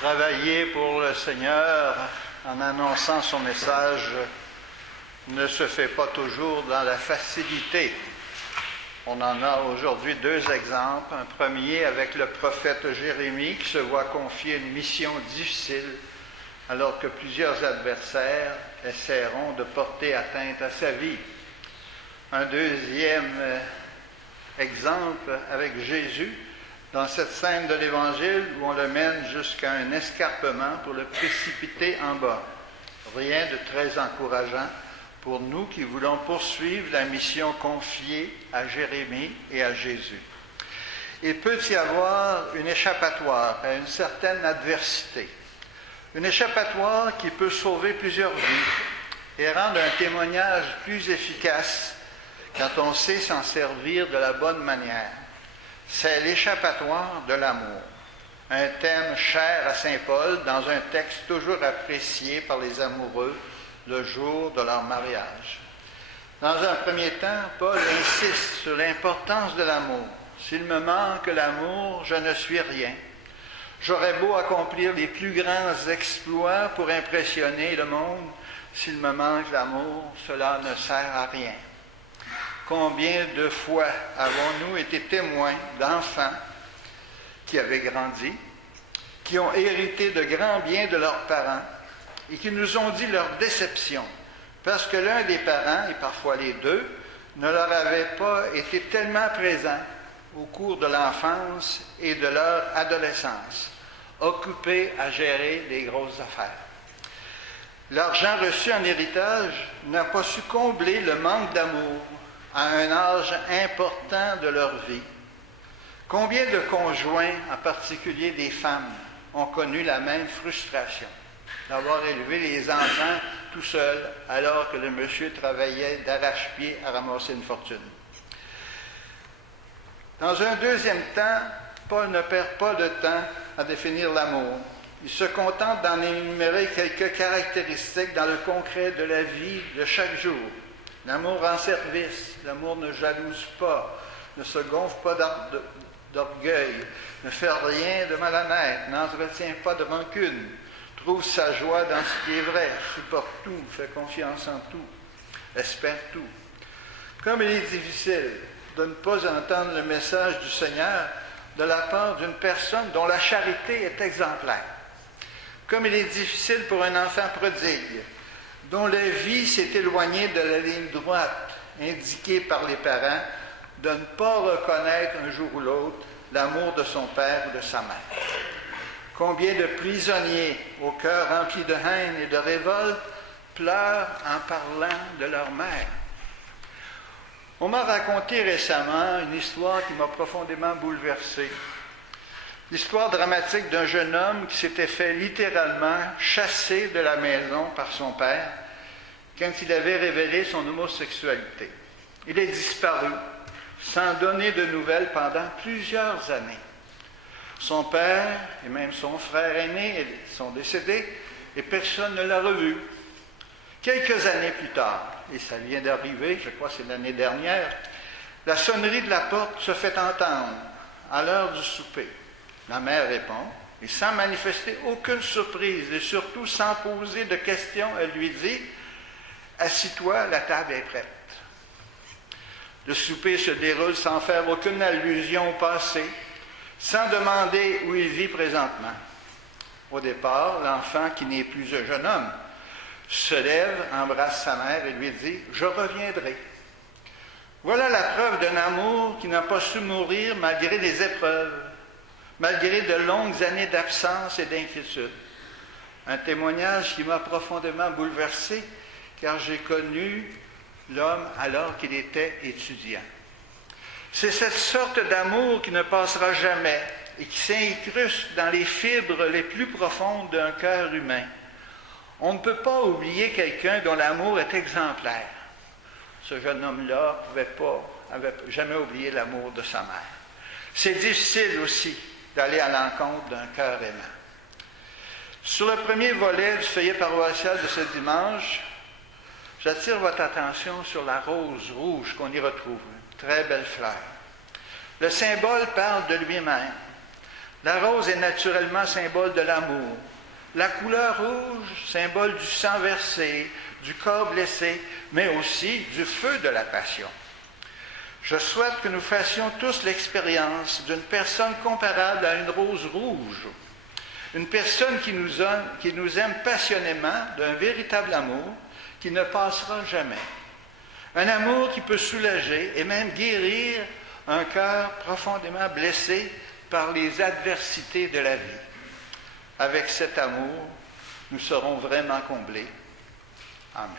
Travailler pour le Seigneur en annonçant son message ne se fait pas toujours dans la facilité. On en a aujourd'hui deux exemples. Un premier avec le prophète Jérémie qui se voit confier une mission difficile alors que plusieurs adversaires essaieront de porter atteinte à sa vie. Un deuxième exemple avec Jésus dans cette scène de l'Évangile où on le mène jusqu'à un escarpement pour le précipiter en bas. Rien de très encourageant pour nous qui voulons poursuivre la mission confiée à Jérémie et à Jésus. Il peut y avoir une échappatoire à une certaine adversité. Une échappatoire qui peut sauver plusieurs vies et rendre un témoignage plus efficace quand on sait s'en servir de la bonne manière. C'est l'échappatoire de l'amour, un thème cher à saint Paul dans un texte toujours apprécié par les amoureux le jour de leur mariage. Dans un premier temps, Paul insiste sur l'importance de l'amour. S'il me manque l'amour, je ne suis rien. J'aurais beau accomplir les plus grands exploits pour impressionner le monde, s'il me manque l'amour, cela ne sert à rien. Combien de fois avons-nous été témoins d'enfants qui avaient grandi, qui ont hérité de grands biens de leurs parents et qui nous ont dit leur déception parce que l'un des parents, et parfois les deux, ne leur avait pas été tellement présent au cours de l'enfance et de leur adolescence, occupés à gérer les grosses affaires. L'argent reçu en héritage n'a pas su combler le manque d'amour à un âge important de leur vie. Combien de conjoints, en particulier des femmes, ont connu la même frustration d'avoir élevé les enfants tout seuls alors que le monsieur travaillait d'arrache-pied à ramasser une fortune. Dans un deuxième temps, Paul ne perd pas de temps à définir l'amour. Il se contente d'en énumérer quelques caractéristiques dans le concret de la vie de chaque jour. L'amour en service, l'amour ne jalouse pas, ne se gonfle pas d'orgueil, ne fait rien de malhonnête, n'entretient pas de rancune, trouve sa joie dans ce qui est vrai, supporte tout, fait confiance en tout, espère tout. Comme il est difficile de ne pas entendre le message du Seigneur de la part d'une personne dont la charité est exemplaire. Comme il est difficile pour un enfant prodigue, dont la vie s'est éloignée de la ligne droite indiquée par les parents, de ne pas reconnaître un jour ou l'autre l'amour de son père ou de sa mère. Combien de prisonniers au cœur rempli de haine et de révolte pleurent en parlant de leur mère. On m'a raconté récemment une histoire qui m'a profondément bouleversé. L'histoire dramatique d'un jeune homme qui s'était fait littéralement chasser de la maison par son père quand il avait révélé son homosexualité. Il est disparu sans donner de nouvelles pendant plusieurs années. Son père et même son frère aîné sont décédés et personne ne l'a revu. Quelques années plus tard, et ça vient d'arriver, je crois que c'est l'année dernière, la sonnerie de la porte se fait entendre à l'heure du souper. La mère répond, et sans manifester aucune surprise, et surtout sans poser de questions, elle lui dit « Assis-toi, la table est prête ». Le souper se déroule sans faire aucune allusion au passé, sans demander où il vit présentement. Au départ, l'enfant, qui n'est plus un jeune homme, se lève, embrasse sa mère et lui dit « Je reviendrai ». Voilà la preuve d'un amour qui n'a pas su mourir malgré les épreuves, malgré de longues années d'absence et d'inquiétude. Un témoignage qui m'a profondément bouleversé, car j'ai connu l'homme alors qu'il était étudiant. C'est cette sorte d'amour qui ne passera jamais et qui s'incruste dans les fibres les plus profondes d'un cœur humain. On ne peut pas oublier quelqu'un dont l'amour est exemplaire. Ce jeune homme-là n'avait jamais oublié l'amour de sa mère. C'est difficile aussi d'aller à l'encontre d'un cœur aimant. Sur le premier volet du feuillet paroissial de ce dimanche, j'attire votre attention sur la rose rouge qu'on y retrouve, une très belle fleur. Le symbole parle de lui-même. La rose est naturellement symbole de l'amour. La couleur rouge, symbole du sang versé, du corps blessé, mais aussi du feu de la passion. Je souhaite que nous fassions tous l'expérience d'une personne comparable à une rose rouge, une personne qui nous aime passionnément, d'un véritable amour qui ne passera jamais. Un amour qui peut soulager et même guérir un cœur profondément blessé par les adversités de la vie. Avec cet amour, nous serons vraiment comblés. Amen.